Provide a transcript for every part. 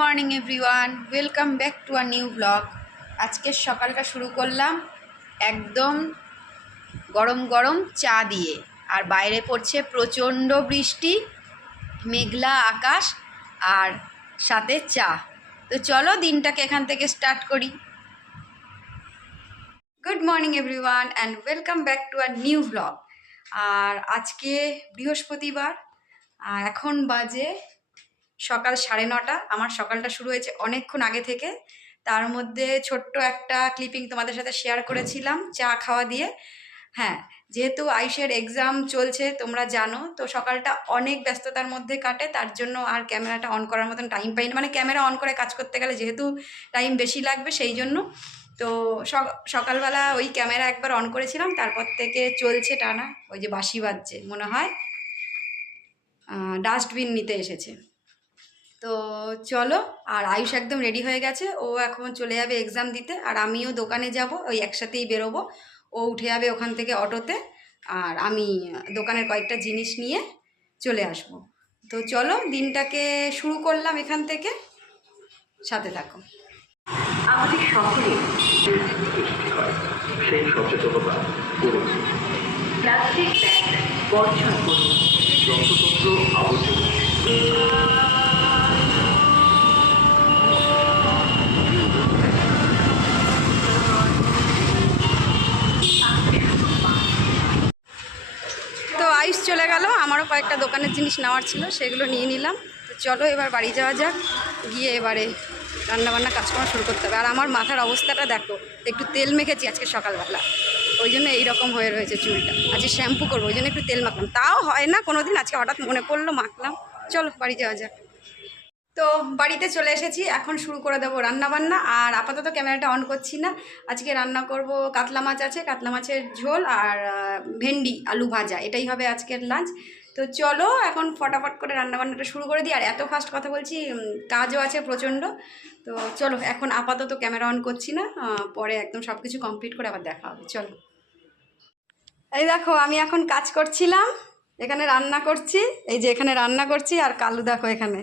Morning everyone, welcome back to our new blog. আজকের সকালটা শুরু করলাম একদম গরম গরম চা দিয়ে। আর বাইরে পড়ছে প্রচণ্ড বৃষ্টি, মেঘলা আকাশ আর সাথে চা। তো চলো দিনটাকে এখান থেকে স্টার্ট করি। Good morning everyone and welcome back to our new blog. আর আজকে বৃহস্পতিবার, আর এখন বাজে সকাল সাড়ে নটা। আমার সকালটা শুরু হয়েছে অনেকক্ষণ আগে থেকে। তার মধ্যে ছোট্ট একটা ক্লিপিং তোমাদের সাথে শেয়ার করেছিলাম, চা খাওয়া দিয়ে। হ্যাঁ যেহেতু আইসের এক্সাম চলছে, তোমরা জানো, তো সকালটা অনেক ব্যস্ততার মধ্যে কাটে। তার জন্য আর ক্যামেরাটা অন করার মতন টাইম পাই না মানে ক্যামেরা অন করে কাজ করতে গেলে যেহেতু টাইম বেশি লাগবে সেই জন্য। তো সকালবেলা ওই ক্যামেরা একবার অন করেছিলাম, তারপর থেকে চলছে টানা। ওই যে বাসি বাজছে, মনে হয়। ডাস্টবিন নিতে এসেছে। তো চলো আর আয়ুষ একদম রেডি হয়ে গেছে। ও এখন চলে যাবে এক্সাম দিতে আর আমিও দোকানে যাব ওই একসাথেই বেরোবো। ও উঠে যাবে ওখান থেকে অটোতে আর আমি দোকানের কয়েকটা জিনিস নিয়ে চলে আসব। তো চলো দিনটাকে শুরু করলাম এখান থেকে। সাথে থাকো। আমাদের সকলে সেই সচেতনতা করুন প্লাস্টিক ব্যাগ বর্জন করুন। আবর্জনা। চলে গেল। আমারও কয়েকটা দোকানের জিনিস নেওয়ার ছিল, সেগুলো নিয়ে নিলাম। তো চলো এবার বাড়ি যাওয়া যাক, গিয়ে এবারে রান্নাবান্না কাজকর্ম শুরু করতে হবে। আর আমার মাথার অবস্থাটা দেখো, একটু তেল মেখেছি আজকে সকালবেলা। ওই জন্য এইরকম হয়ে রয়েছে চুলটা। আজকে শ্যাম্পু করব, ওই জন্য একটু তেল মাখলাম। তাও হয় না কোনো দিন আজকে হঠাৎ মনে পড়ল, মাখলাম। চলো বাড়ি যাওয়া যাক। তো বাড়িতে চলে এসেছি, এখন শুরু করে দেবো রান্না বান্না আর আপাতত ক্যামেরাটা অন করছি না। আজকে রান্না করব কাতলা মাছ আছে, কাতলা মাছের ঝোল আর ভেন্ডি, আলু ভাজা। এটাই হবে আজকের লাঞ্চ। তো চলো এখন ফটাফট করে রান্নাবান্নাটা শুরু করে দিই। আর এত ফাস্ট কথা বলছি কাজও আছে প্রচণ্ড। তো চলো এখন আপাতত ক্যামেরা অন করছি না পরে একদম সব কিছু কমপ্লিট করে আবার দেখা হবে। চলো। এই দেখো, আমি এখন কাজ করছিলাম, এখানে রান্না করছি। এই যে এখানে রান্না করছি আর কালু দেখো এখানে।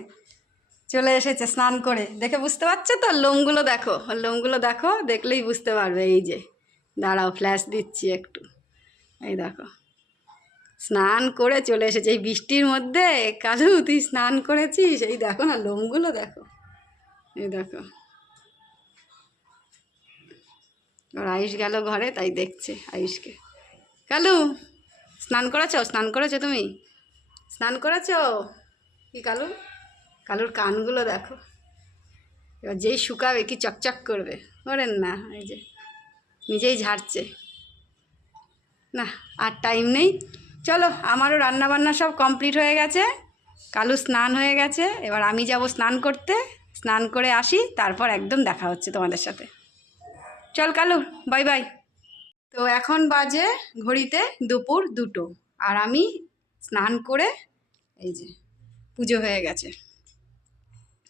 চলে এসেছে স্নান করে। দেখে বুঝতে পারছ তো? লোমগুলো দেখো। লোমগুলো দেখো, দেখলেই বুঝতে পারবে। এই যে, দাঁড়াও ফ্ল্যাশ দিচ্ছি একটু। এই দেখো। স্নান করে চলে এসেছে। এই বৃষ্টির মধ্যে, কালু, তুই স্নান করেছিস? এই দেখো না, লোমগুলো দেখো। এই দেখো। ওর আয়ুষ গেল ঘরে, তাই দেখছে আয়ুষকে। কালু, স্নান করেছ? স্নান করেছ তুমি? স্নান করেছ? কি কালু? কালুর কানগুলো দেখো। এবার যেই শুকাবে কি চকচক করবে করেন না, এই যে নিজেই ঝাড়ছে। না, আর টাইম নেই। চলো, আমারও রান্না বান্না সব কমপ্লিট হয়ে গেছে। কালু স্নান হয়ে গেছে। এবার আমি যাব স্নান করতে। স্নান করে আসি, তারপর একদম দেখা হচ্ছে তোমাদের সাথে। চল কালু বাই বাই তো এখন বাজে ঘড়িতে দুপুর দুটো। আর আমি স্নান করে, এই যে পুজো হয়ে গেছে।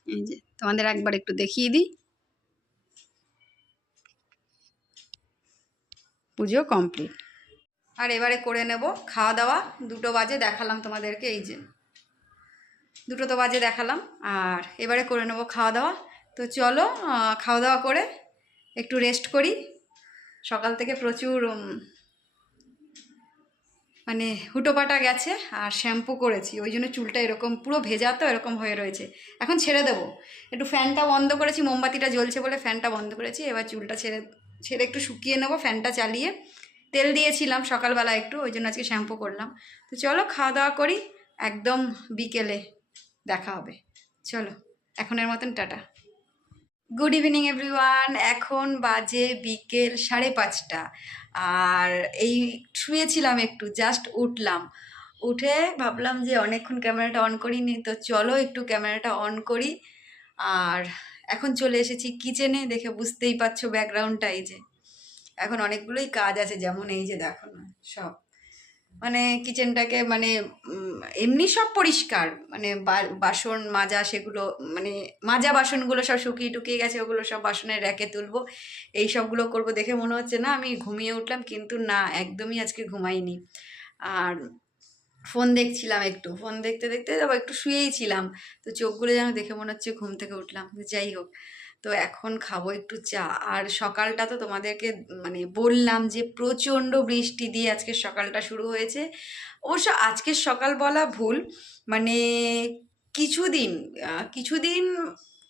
এই যে, তোমাদের একবার একটু দেখিয়ে দিই। পুজো কমপ্লিট। আর এবারে করে নেব খাওয়া দাওয়া। দুটো বাজে দেখালাম তোমাদেরকে, এই যে। দুটো তো বাজে দেখালাম। আর এবারে করে নেব খাওয়া দাওয়া। তো চলো খাওয়া দাওয়া করে একটু রেস্ট করি। সকাল থেকে প্রচুর মানে হুটোপাটা গেছে আর শ্যাম্পু করেছি। ওই জন্য চুলটা এরকম পুরো ভেজা তো এরকম হয়ে রয়েছে। এখন ছেড়ে দেবো। একটু ফ্যানটা বন্ধ করেছি, মোমবাতিটা জ্বলছে বলে ফ্যানটা বন্ধ করেছি। এবার চুলটা ছেড়ে ছেড়ে একটু শুকিয়ে নেব, ফ্যানটা চালিয়ে। তেল দিয়েছিলাম সকালবেলা একটু, ওই জন্য আজকে শ্যাম্পু করলাম। তো চলো খাওয়া দাওয়া করি, একদম বিকেলে দেখা হবে। চলো, এখনের মতন টাটা। গুড ইভিনিং এভরিওয়ান এখন বাজে বিকেল সাড়ে পাঁচটা। আর এই শুয়েছিলাম একটু জাস্ট উঠলাম। উঠে ভাবলাম যে অনেকক্ষণ ক্যামেরাটা অন করিনি, তো চলো একটু ক্যামেরাটা অন করি। আর এখন চলে এসেছি কিচেনে দেখে বুঝতেই পারছ ব্যাকগ্রাউন্ডটা এই যে। এখন অনেকগুলোই কাজ আছে, যেমন এই যে দেখো না, সব। মানে কিচেনটাকে মানে এমনি সব পরিষ্কার। মানে বাসন মাজা সেগুলো মানে মাজা বাসনগুলো সব শুকিয়ে টুকিয়ে গেছে, ওগুলো সব বাসনের র্যাকে তুলবো। এই সবগুলো করব দেখে মনে হচ্ছে না আমি ঘুমিয়ে উঠলাম, কিন্তু না, একদমই আজকে ঘুমাইনি। আর ফোন দেখছিলাম একটু, ফোন দেখতে দেখতে একটু শুয়েই ছিলাম। তো চোখগুলো যেন দেখে মনে হচ্ছে ঘুম থেকে উঠলাম। যাই হোক তো এখন খাব একটু চা। আর সকালটা তো তোমাদেরকে মানে বললাম যে প্রচণ্ড বৃষ্টি দিয়ে আজকে সকালটা শুরু হয়েছে। অবশ্য আজকের সকাল বলা ভুল মানে কিছুদিন কিছুদিন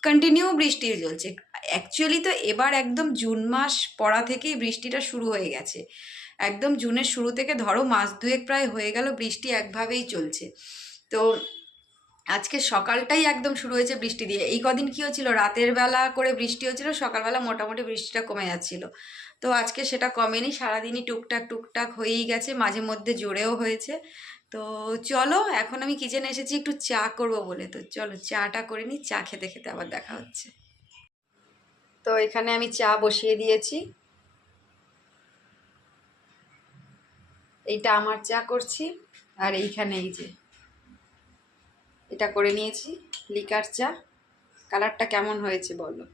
কন্টিনিউ বৃষ্টি চলছে অ্যাকচুয়ালি তো এবার একদম জুন মাস পড়া থেকেই বৃষ্টিটা শুরু হয়ে গেছে। একদম জুনের শুরু থেকে ধরো মাস দুয়েক প্রায় হয়ে গেল বৃষ্টি একভাবেই চলছে। তো আজকে সকালটাই একদম শুরু হয়েছে বৃষ্টি দিয়ে। এই কদিন কী হচ্ছিল রাতের বেলা করে বৃষ্টি হচ্ছিল সকালবেলা মোটামুটি বৃষ্টিটা কমে যাচ্ছিল। তো আজকে সেটা কমেনি, সারাদিনই টুকটাক টুকটাক হয়েই গেছে, মাঝে মধ্যে জোরেও হয়েছে। তো চলো, এখন আমি কিচেনে এসেছি, একটু চা করব বলে। তো চলো, চাটা করে নিই চা খেতে খেতে আবার দেখা হচ্ছে। তো এখানে আমি চা বসিয়ে দিয়েছি। এইটা আমার চা করছি, আর এইখানে এই যে এটা করে নিয়েছি। লিকার চা। কালারটা কেমন হয়েছে বলো?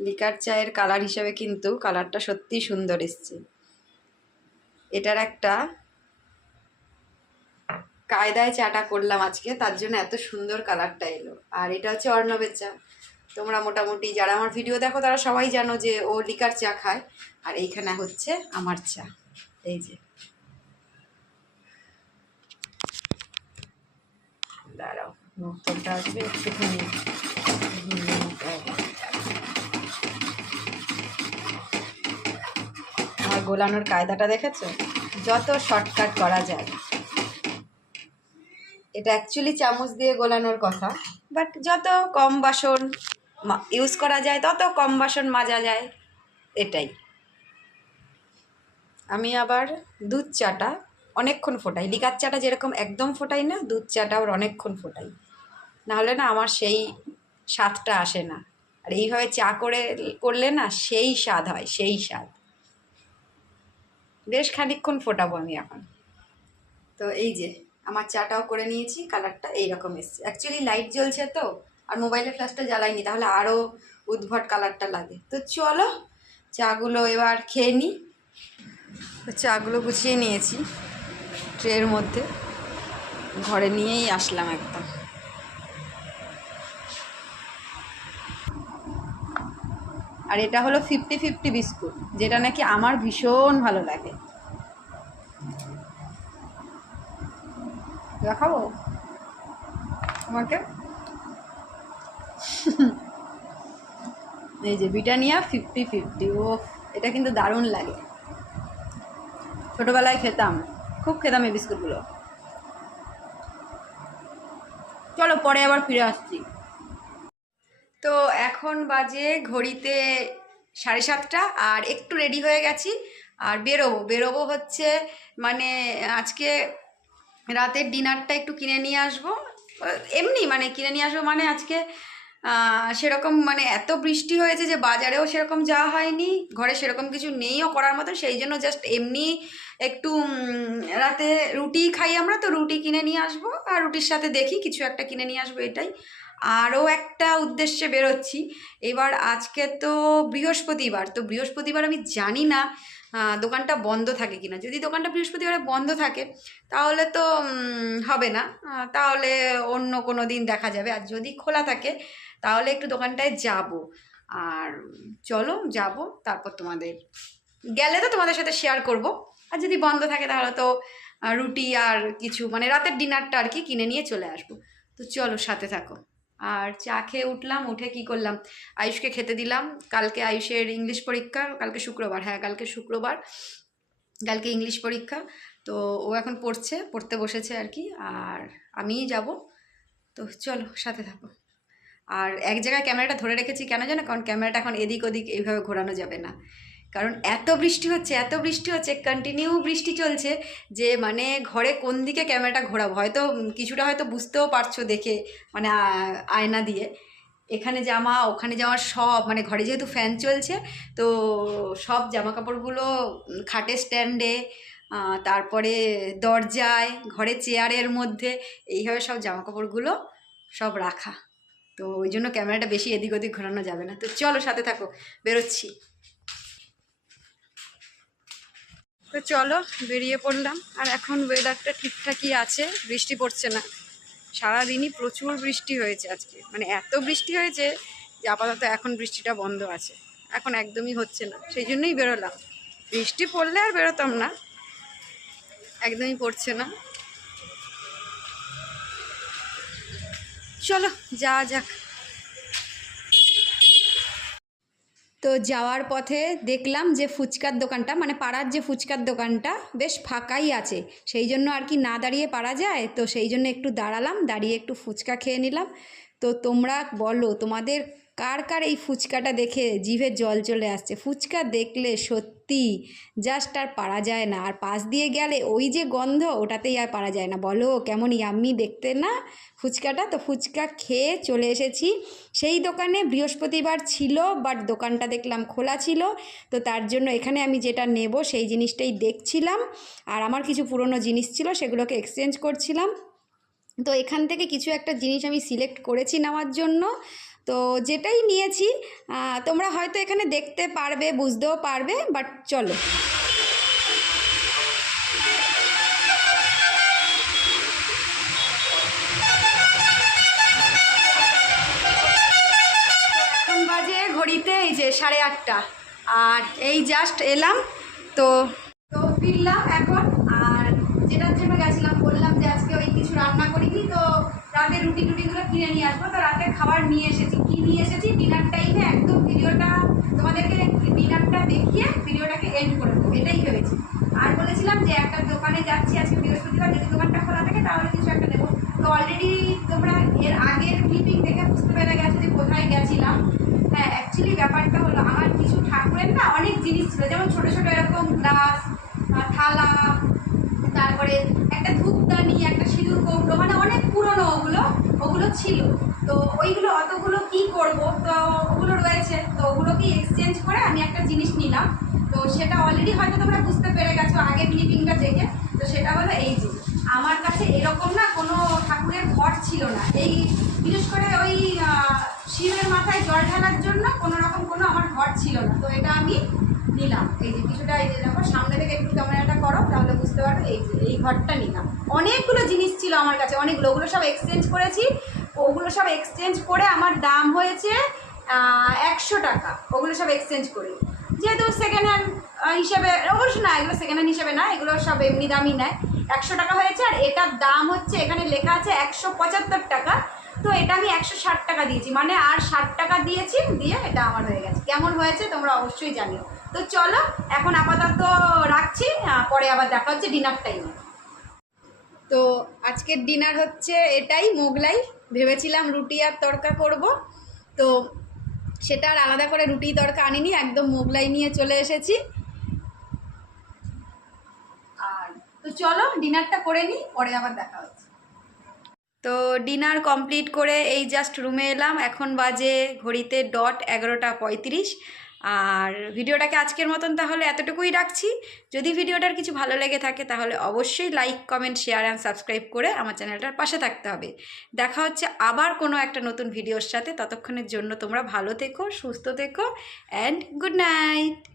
লিকার চায়ের কালার হিসাবে কিন্তু কালারটা সত্যি সুন্দর এসছে। এটার একটা কায়দায় চাটা করলাম আজকে, তার জন্য এত সুন্দর কালারটা এলো। আর এটা হচ্ছে অর্ণবের চা। তোমরা মোটামুটি যারা আমার ভিডিও দেখো, তারা সবাই জানো যে ও লিকার চা খায়। আর এইখানে হচ্ছে আমার চা। এই যে। দাঁড়াও মুক্তটা আসবে, একটুখানি আমার গোলানোর কায়দাটা দেখেছ? যত শর্টকাট করা যায়। এটা অ্যাকচুয়ালি চামচ দিয়ে গোলানোর কথা বাট যত কম বাসন ইউজ করা যায়, তত কম বাসন মাজা যায়, এটাই। আমি আবার দুধ চাটা অনেকক্ষণ ফোটাই। লিকার চাটা যেরকম একদম ফোটাই না, দুধ চাটা আবার অনেকক্ষণ ফোটাই। নাহলে না আমার সেই স্বাদটা আসে না। আর এইভাবে চা করে, করলে না সেই স্বাদ হয়, সেই স্বাদ। বেশ খানিকক্ষণ ফোটাবো আমি এখন। তো এই যে, আমার চাটাও করে নিয়েছি, কালারটা এইরকম এসছে। অ্যাকচুয়ালি লাইট জ্বলছে তো, আর মোবাইলে ফ্ল্যাশটা জ্বালাইনি, তাহলে আরও উদ্ভট কালারটা লাগে। তো চলো, চাগুলো এবার খেয়ে নিই তো চাগুলো গুছিয়ে নিয়েছি। ট্রের মধ্যে ঘরে নিয়েই আসলাম একদম। আর এটা হলো ফিফটি ফিফটি বিস্কুট, যেটা নাকি আমার ভীষণ ভালো লাগে। দেখাবো তোমাকে? এই যে বিটানিয়া ফিফটি ফিফটি ও এটা কিন্তু দারুণ লাগে। ছোটোবেলায় খেতাম। খুব খেতাম এই বিস্কুটগুলো। চলো পরে আবার ফিরে আসছি। তো এখন বাজে ঘড়িতে সাড়ে সাতটা, আর একটু রেডি হয়ে গেছি, আর বেরোবো। বেরোবো হচ্ছে মানে আজকে রাতের ডিনারটা একটু কিনে নিয়ে আসব। এমনি মানে কিনে নিয়ে আসব মানে আজকে সেরকম মানে এত বৃষ্টি হয়েছে যে বাজারেও সেরকম যাওয়া হয়নি, ঘরে সেরকম কিছু নেইও করার মতো সেই জন্য জাস্ট এমনি একটু রাতে রুটি খাই আমরা, তো রুটি কিনে নিয়ে আসব, আর রুটির সাথে দেখি, কিছু একটা কিনে নিয়ে আসব এটাই। আরও একটা উদ্দেশ্যে বেরোচ্ছি, এবার আজকে তো বৃহস্পতিবার তো বৃহস্পতিবার আমি জানি না দোকানটা বন্ধ থাকে কিনা। যদি দোকানটা বৃহস্পতিবারে বন্ধ থাকে, তাহলে তো হবে না তাহলে অন্য কোনো দিন দেখা যাবে, আর যদি খোলা থাকে তাহলে একটু দোকানটায় যাব। আর চলো যাব, তারপর তোমাদের গেলে তো তোমাদের সাথে শেয়ার করব। আর যদি বন্ধ থাকে তাহলে তো রুটি আর কিছু মানে রাতের ডিনারটা আর কি কিনে নিয়ে চলে আসব। তো চলো সাথে থাকো। আর চা খেয়ে উঠলাম, উঠে কি করলাম? আয়ুষকে খেতে দিলাম। কালকে আয়ুষের ইংলিশ পরীক্ষা, কালকে শুক্রবার। হ্যাঁ কালকে শুক্রবার, কালকে ইংলিশ পরীক্ষা। তো ও এখন পড়ছে, পড়তে বসেছে আর কি। আর আমিই যাব। তো চলো সাথে থাকো। আর এক জায়গায় ক্যামেরাটা ধরে রেখেছি কেন জানো? কারণ ক্যামেরাটা এখন এদিক ওদিক এইভাবে ঘোরানো যাবে না। কারণ এত বৃষ্টি হচ্ছে, এত বৃষ্টি হচ্ছে কন্টিনিউ বৃষ্টি চলছে যে মানে ঘরে কোন দিকে ক্যামেরাটা ঘোরাবো? হয়তো কিছুটা হয়তো বুঝতেও পারছ দেখে মানে আয়না দিয়ে। এখানে জামা, ওখানে জামা সব মানে ঘরে যেহেতু ফ্যান চলছে, তো সব জামা কাপড়গুলো খাটের স্ট্যান্ডে তারপরে দরজায়, ঘরে চেয়ারের মধ্যে, এইভাবে সব জামা কাপড়গুলো সব রাখা। তো ওই জন্য ক্যামেরাটা বেশি এদিক ওদিক ঘোরানো যাবে না। তো চলো সাথে থাকো, বেরোচ্ছি। তো চলো, বেরিয়ে পড়লাম। আর এখন ওয়েদারটা ঠিকঠাকই আছে, বৃষ্টি পড়ছে না। সারাদিনই প্রচুর বৃষ্টি হয়েছে আজকে। মানে এত বৃষ্টি হয়েছে যে আপাতত এখন বৃষ্টিটা বন্ধ আছে। এখন একদমই হচ্ছে না। সেই জন্যই বেরোলাম। বৃষ্টি পড়লে আর বেরোতাম না। একদমই পড়ছে না। চলো, যাওয়া যাক। তো যাওয়ার পথে দেখলাম যে ফুচকার দোকানটা মানে পাড়ার যে ফুচকার দোকানটা বেশ ফাঁকাই আছে। সেই জন্য আর কি না দাঁড়িয়ে পারা যায়, তো সেই জন্য একটু দাঁড়ালাম, দাঁড়িয়ে একটু ফুচকা খেয়ে নিলাম। তো তোমরা বলো, তোমাদের কার কার এই ফুচকাটা দেখে জিভে জল চলে আসছে? ফুচকা দেখলে সত্যি জাস্ট আর পারা যায় না। আর পাশ দিয়ে গেলে ওই যে গন্ধ, ওটাতেই আর পারা যায় না। বলো, কেমন ইয়াম্মি দেখতে না ফুচকাটা? তো ফুচকা খেয়ে চলে এসেছি। সেই দোকানে বৃহস্পতিবার ছিল বাট দোকানটা দেখলাম খোলা ছিল। তো তার জন্য এখানে আমি যেটা নেব, সেই জিনিসটাই দেখছিলাম। আর আমার কিছু পুরনো জিনিস ছিল, সেগুলোকে এক্সচেঞ্জ করছিলাম। তো এখান থেকে কিছু একটা জিনিস আমি সিলেক্ট করেছি নেওয়ার জন্য। তো যেটাই নিয়েছি তোমরা হয়তো এখানে দেখতে পারবে, বুঝতেও পারবে বাট চলো। ঘড়িতে এই যে সাড়ে আটটা, আর এই জাস্ট এলাম, তো তো ফিরলাম এখন আর যেটার জন্য গেছিলাম বললাম যে আজকে ওই কিছু রান্না করিনি তো রাতে রুটি টুটিগুলো কিনে নিয়ে আসব। তো রাতে খাবার নিয়ে এসেছি। কি নিয়ে এসেছি? ডিনার টাইমে একদম ভিডিওটা তোমাদেরকে ডিনারটা দেখিয়ে ভিডিওটাকে এন্ড করে দেবো। এটাই ভেবেছি। আর বলেছিলাম যে একটা দোকানে যাচ্ছি আজকে বৃহস্পতিবার। যদি দোকানটা খোলা থাকে তাহলে কিছু একটা নেব তো অলরেডি তোমরা এর আগের ক্লিপিং দেখে বুঝতে পেরে গেছো যে কোথায় গেছিলাম। হ্যাঁ অ্যাকচুয়ালি ব্যাপারটা হলো আমার কিছু ঠাকুরের না অনেক জিনিস ছিল। যেমন ছোটো ছোটো এরকম গ্লাস থালা তারপরে একটা ধূপদানি একটা সিঁদুর কৌটো মানে অনেক পুরনো ওগুলো ওগুলো ছিল। তো ওইগুলো অতগুলো কি করব? তো ওগুলো রয়েছে। তো ওগুলোকে এক্সচেঞ্জ করে আমি একটা জিনিস নিলাম। তো সেটা অলরেডি হয়তো তোমরা বুঝতে পেরে গেছো আগে ক্লিপিংটা দেখে। তো সেটা হলো এই যে, আমার কাছে এরকম না কোনো ঠাকুরের ঘট ছিল না। এই বিশেষ করে ওই শিবের মাথায় জল ঢালার জন্য কোনো রকম কোনো আমার ঘর ছিল না। তো এটা আমি নিলাম। এই যে কিছুটা এই যে দেখো, সামনে থেকে একটু ক্যামেরাটা করো, তাহলে বুঝতে পারবে। এই যে, এই ঘরটা নিলাম। অনেকগুলো জিনিস ছিল আমার কাছে, অনেকগুলো। ওগুলো সব এক্সচেঞ্জ করেছি। ওগুলো সব এক্সচেঞ্জ করে আমার দাম হয়েছে একশো টাকা। ওগুলো সব এক্সচেঞ্জ করে। যেহেতু সেকেন্ড হ্যান্ড হিসেবে, অবশ্য না, এগুলো সেকেন্ড হ্যান্ড হিসেবে না, এগুলো সব এমনি দামই নেয়। একশো টাকা হয়েছে, আর এটার দাম হচ্ছে, এখানে লেখা আছে একশো পঁচাত্তর টাকা। তো এটা আমি একশো ষাট টাকা দিয়েছি মানে আর ষাট টাকা দিয়েছি, দিয়ে এটা আমার হয়ে গেছে। কেমন হয়েছে তোমরা অবশ্যই জানিও। তো চলো, এখন আপাতত রাখছি পরে আবার দেখা হচ্ছে ডিনার টাইমে তো আজকের ডিনার হচ্ছে এটাই, মোগলাই। ভেবেছিলাম রুটি আর তড়কা করব। তো সেটা আর আলাদা করে রুটি তড়কা আনিনি, একদম মোগলাই নিয়ে চলে এসেছি। আর তো চলো, ডিনারটা করে নিই, পরে আবার দেখা হচ্ছে। তো ডিনার কমপ্লিট করে এই জাস্ট রুমে এলাম। এখন বাজে ঘড়িতে ডট এগারোটা পঁয়ত্রিশ। আর ভিডিওটাকে আজকের মতন তাহলে এতটুকুই রাখছি। যদি ভিডিওটার কিছু ভালো লেগে থাকে তাহলে অবশ্যই like, comment, share and subscribe করে আমার চ্যানেলটার পাশে থাকতে হবে। দেখা হচ্ছে আবার কোনো একটা নতুন ভিডিওর সাথে। ততক্ষণের জন্য তোমরা ভালো থেকো, সুস্থ থেকো অ্যান্ড গুড নাইট